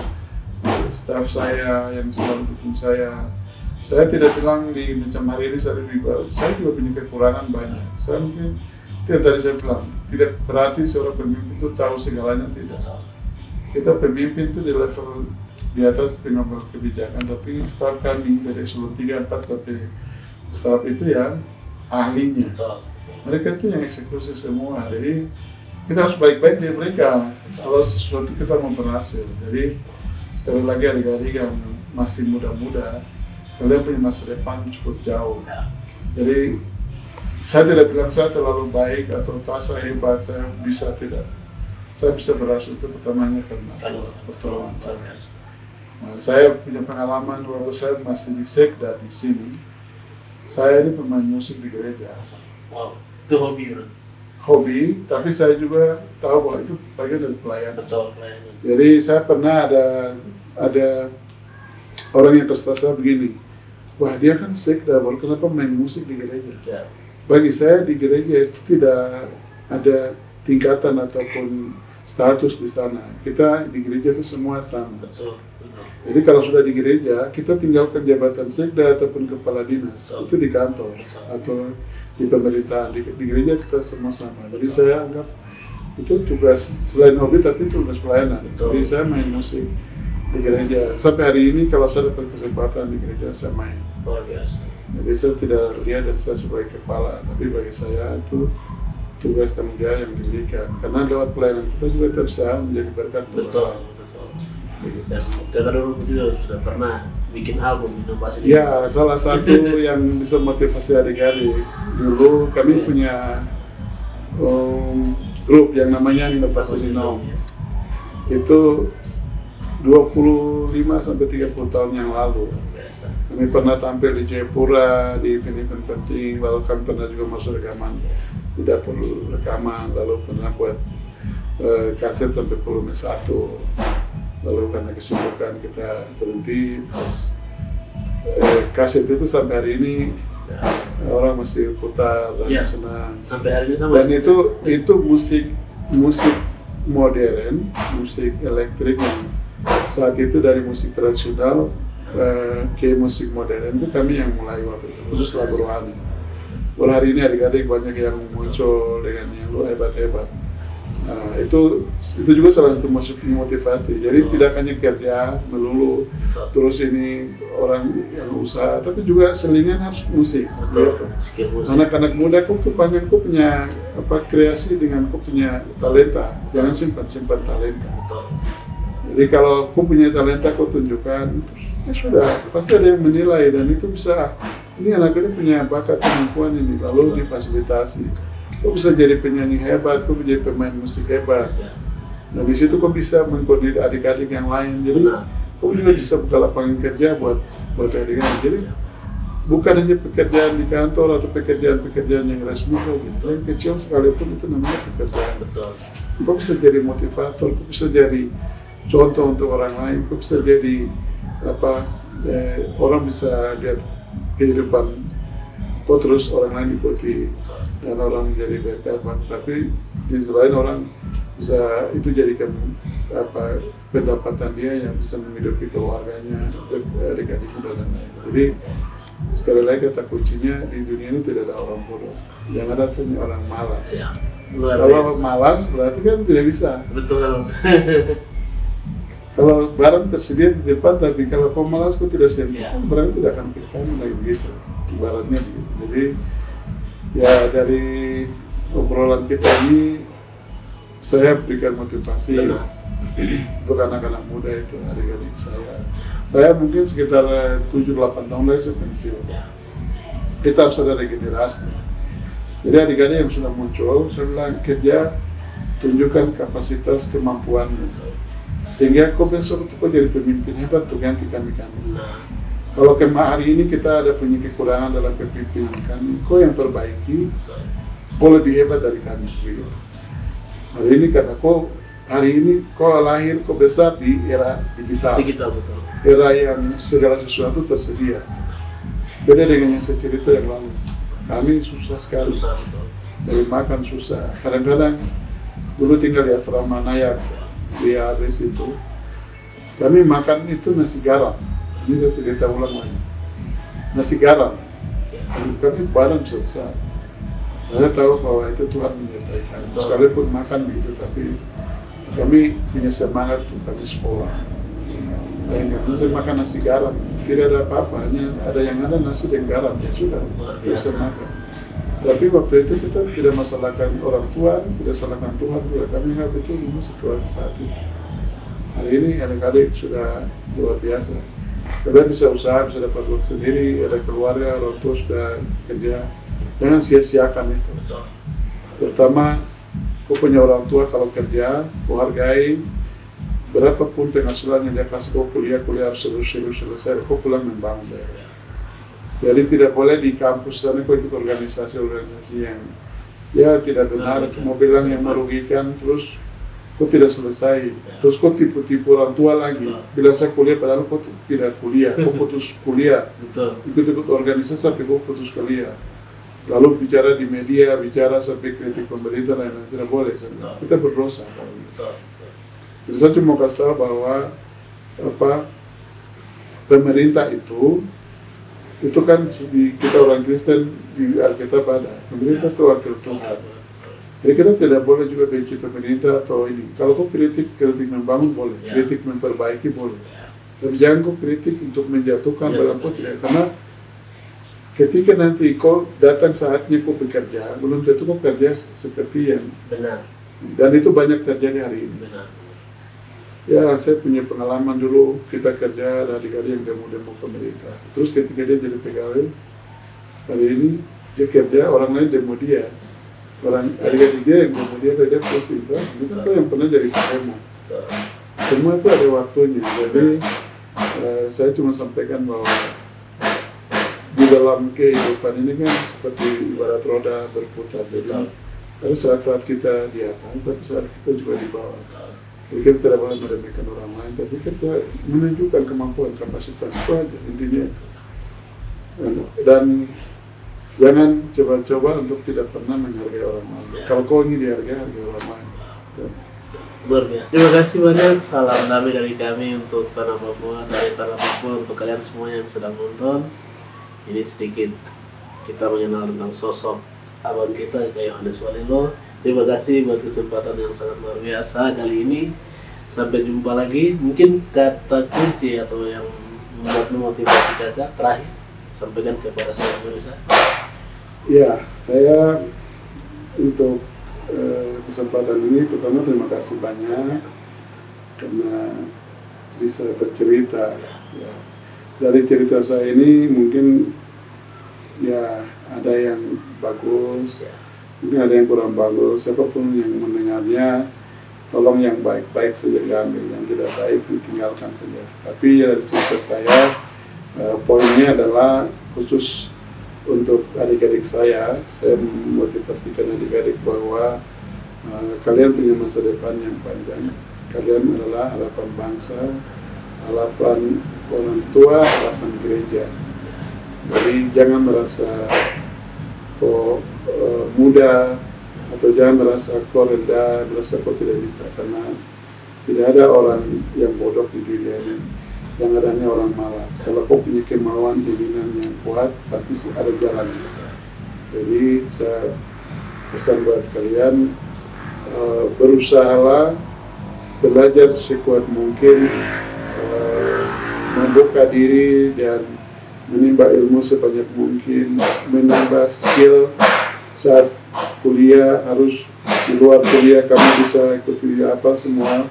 staf saya yang selalu dukung saya. Saya tidak bilang di macam hari ini saya juga punya kekurangan banyak. Saya mungkin yang tadi saya bilang, tidak berarti seorang pemimpin itu tahu segalanya, tidak. Kita pemimpin itu di level di atas pengambil kebijakan, tapi staf kami dari eselon 3, 4 sampai staf itu yang ahlinya. Mereka itu yang eksekusi semua. Jadi kita harus baik-baik dari mereka kalau sesuatu kita mau berhasil. Jadi sekali lagi adik-adik yang masih muda-muda, kalian punya masa depan cukup jauh. Jadi saya tidak bilang saya terlalu baik atau saya hebat, saya bisa tidak. Saya bisa berhasil itu pertamanya karena pertolongan Tuhan. Nah, saya punya pengalaman waktu saya masih di sekda di sini. Saya ini pemain musik di gereja. Wow, itu hobi bro. Hobi, tapi saya juga tahu bahwa itu bagian dari pelayanan. Betul, pelayanan. Jadi saya pernah ada orang yang kasih tahu saya begini, wah dia kan sekda, baru kenapa main musik di gereja? Ya. Bagi saya di gereja itu tidak ada tingkatan ataupun status di sana. Kita di gereja itu semua sama. Betul. Jadi kalau sudah di gereja, kita tinggalkan jabatan sekda ataupun kepala dinas. Betul. Itu di kantor atau di pemerintahan. Di gereja kita semua sama. Jadi saya anggap itu tugas selain hobi tapi tugas pelayanan. Betul. Jadi saya main musik di gereja. Sampai hari ini kalau saya dapat kesempatan di gereja saya main. Luar biasa. Jadi saya tidak lihat dari saya sebagai kepala, tapi bagi saya itu tugas tanggung jawab yang diberikan. Karena lewat pelayanan kita juga bisa menjadi berkat. Betul. Dan kakak dulu juga sudah pernah bikin album inovasi. Ya, salah satu yang bisa motivasi adik-adik. Dulu kami punya grup yang namanya Inovasi Nom. Itu 25 sampai 30 tahun yang lalu. Kami pernah tampil di Jayapura di event-event penting, lalu kami pernah juga masuk rekaman di dapur rekaman, lalu pernah buat kaset sampai volume 1. Lalu karena kesibukan kita berhenti, terus kaset itu sampai hari ini orang masih putar dan senang. Sampai hari ini sama. Dan itu musik modern, musik elektrik yang saat itu dari musik tradisional ke musik modern itu kami yang mulai waktu itu, khusus lagu rohani. Baru hari ini adik-adik banyak yang muncul dengan yang hebat-hebat. Itu juga salah satu motivasi. Jadi tidak hanya kerja melulu, terus ini orang yang usaha, tapi juga selingan harus musik. Gitu. Anak-anak muda kok kebanyakan kok punya kreasi dengan kok punya talenta, jangan simpan talenta. Jadi kalau kau punya talenta kau tunjukkan, ya sudah pasti ada yang menilai dan itu bisa. Ini anak ini punya bakat kemampuan ini, lalu difasilitasi. Kau bisa jadi penyanyi hebat, kau bisa jadi pemain musik hebat. Nah di situ kau bisa mengkoordinir adik-adik yang lain. Jadi kau juga bisa buka lapangan kerja buat adik-adik. Jadi bukan hanya pekerjaan di kantor atau pekerjaan yang resmi saja. Yang kecil sekalipun itu namanya pekerjaan. Kau bisa jadi motivator, kau bisa jadi contoh untuk orang lain, kau bisa jadi orang bisa lihat kehidupan kau terus orang lain ikuti. Dan orang menjadi berkat, tapi di sisi lain orang bisa itu jadikan pendapatan dia yang bisa menghidupi keluarganya, adik-adiknya dan lain-lain. Jadi sekali lagi kata kuncinya di dunia ini tidak ada orang bodoh, yang ada hanya orang malas. Kalau malas berarti kan tidak bisa. Betul. Kalau barang tersedia di depan, tapi kalau kau malas kau tidak sentuh, barang tidak akan kekamu lagi begitu. Ibaratnya begitu. Jadi ya dari obrolan kita ini saya berikan motivasi untuk anak-anak muda itu, adik-adik saya. Saya mungkin sekitar 7-8 tahun lagi saya pensiun. Kita harus ada regenerasi. Jadi adik-adik yang sudah muncul, saya bilang kerja, tunjukkan kapasitas kemampuan, sehingga kau besok itu kau jadi pemimpin hebat tuh ganti kami. Kalau hari ini kita ada punya kekurangan dalam kepemimpinan kami, kau yang perbaiki, kau lebih hebat dari kami. Hari ini karena kau hari ini kau lahir, kau besar di era digital. Betul. Era yang segala sesuatu tersedia. Beda dengan yang saya cerita yang lalu. Kami susah sekali. Dari makan susah. Kadang-kadang dulu tinggal di asrama Nayak di Aris itu, kami makan itu nasi garam. Ini saya cerita ulang lagi. Nasi garam. Kami badan besar. Saya tahu bahwa itu Tuhan menyertai kami. Sekalipun makan begitu, tapi kami punya semangat untuk kami sekolah. Dan saya makan nasi garam, tidak ada apa-apa, hanya ada yang ada nasi dan garam, ya sudah, bisa makan. Tapi waktu itu kita tidak masalahkan orang tua, tidak salahkan Tuhan juga. Kami ingat itu situasi saat itu. Hari ini adik-adik sudah luar biasa. Kita bisa usaha, bisa dapat uang sendiri, ada keluarga, orang tua sudah kerja. Jangan sia-siakan itu. Terutama kau punya orang tua kalau kerja, kau hargai, berapapun penghasilan yang dia kasih kau kuliah harus selesai, kau pulang membangun daerah. Jadi tidak boleh di kampus sana kau ikut organisasi yang ya tidak benar, mau bilang yang merugikan, terus kau tidak selesai, terus kau tipu-tipu orang tua lagi, bilang saya kuliah padahal kau tidak kuliah, kau putus kuliah, ikut-ikut organisasi sampai kau putus kuliah. Lalu bicara di media, bicara sampai kritik pemerintah lain-lain, tidak boleh. Kita berdosa. Jadi saya cuma kasih tahu bahwa pemerintah itu kan kita orang Kristen di Alkitab ada, pemerintah itu wakil Tuhan. Jadi kita tidak boleh juga benci pemerintah atau ini. Kalau kau kritik membangun boleh, kritik memperbaiki boleh. Tapi jangan kau kritik untuk menjatuhkan dalam kau tidak, karena ketika nanti kau datang saatnya kau bekerja, belum tentu kau kerja seperti yang benar. Dan itu banyak terjadi hari ini. Benar. Ya, saya punya pengalaman dulu, kita kerja ada adik-adik yang demo-demo pemerintah. Terus ketika dia jadi pegawai, hari ini dia kerja, orang lain demo dia. Orang adik-adik dia yang demo dia pusing. Itu kan yang pernah jadi demo. Semua itu ada waktunya. Jadi saya cuma sampaikan bahwa di dalam kehidupan ini kan seperti ibarat roda berputar. Jadi ada saat-saat kita di atas, tapi saat kita juga di bawah. Jadi kita tidak boleh meremehkan orang lain, tapi kita menunjukkan kemampuan, kapasitas itu aja intinya itu. Dan jangan coba-coba untuk tidak pernah menghargai orang lain. Kalau kau ingin dihargai, hargai orang lain. Luar biasa. Terima kasih banyak. Salam damai dari kami untuk Tanah Papua, dari Tanah Papua untuk kalian semua yang sedang nonton. Ini sedikit kita mengenal tentang sosok abang kita kayak Yohanes Walilo. Terima kasih buat kesempatan yang sangat luar biasa kali ini. Sampai jumpa lagi. Mungkin kata kunci atau yang membuat memotivasi kakak terakhir sampaikan kepada saya pemirsa. Ya, saya untuk kesempatan ini pertama terima kasih banyak karena bisa bercerita. Ya. Dari cerita saya ini mungkin ya ada yang bagus, mungkin ada yang kurang bagus. Siapapun yang mendengarnya, tolong yang baik-baik saja diambil, yang tidak baik ditinggalkan saja. Tapi ya dari cerita saya, poinnya adalah khusus untuk adik-adik saya memotivasikan adik-adik bahwa kalian punya masa depan yang panjang. Kalian adalah harapan bangsa, harapan orang tua, harapan gereja. Jadi jangan merasa kok muda atau jangan merasa kok rendah, merasa kok tidak bisa, karena tidak ada orang yang bodoh di dunia ini. Yang adanya orang malas. Kalau kau punya kemauan, keinginan yang kuat, pasti ada jalan. Jadi saya pesan buat kalian, berusahalah, belajar sekuat mungkin, membuka diri dan menimba ilmu sebanyak mungkin, menambah skill saat kuliah. Harus di luar kuliah kamu bisa ikuti apa semua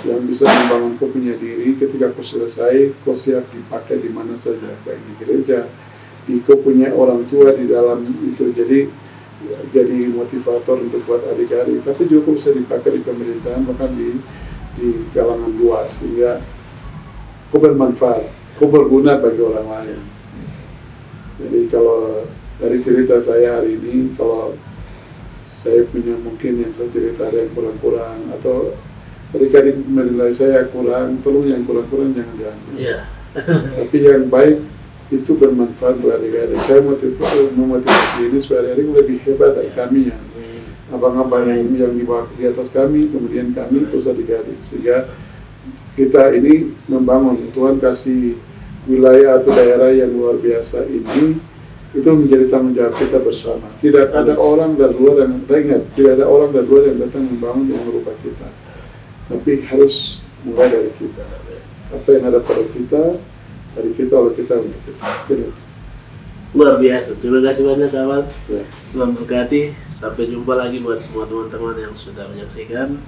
yang bisa membangun kau punya diri. Ketika kau selesai, kau siap dipakai di mana saja, baik di gereja, di kau punya orang tua di dalam itu. Jadi motivator untuk buat adik-adik, tapi juga kau bisa dipakai di pemerintahan, bahkan di kalangan luas, sehingga kau bermanfaat, kau berguna bagi orang lain. Jadi kalau dari cerita saya hari ini, kalau saya punya mungkin yang saya cerita ada yang kurang-kurang, atau adik-adik menilai saya kurang, tolong yang kurang-kurang jangan diambil. Tapi yang baik itu bermanfaat buat adik-adik. Saya memotivasi ini supaya adik-adik lebih hebat dari kami, ya. Abang-abang yang di atas kami, kemudian kami, terus adik-adik. Sehingga kita ini membangun, Tuhan kasih wilayah atau daerah yang luar biasa ini, itu menjadi tanggung jawab kita bersama. Tidak ada orang dari luar yang tidak ada orang dari luar yang datang membangun yang merubah kita. Tapi harus mulai dari kita. Apa yang ada pada kita, dari kita, oleh kita, untuk kita. Luar biasa. Terima kasih banyak kawan. Tuhan berkati. Sampai jumpa lagi buat semua teman-teman yang sudah menyaksikan.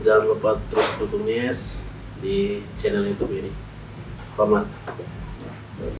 Jangan lupa terus dukung Yes di channel YouTube ini. Hormat.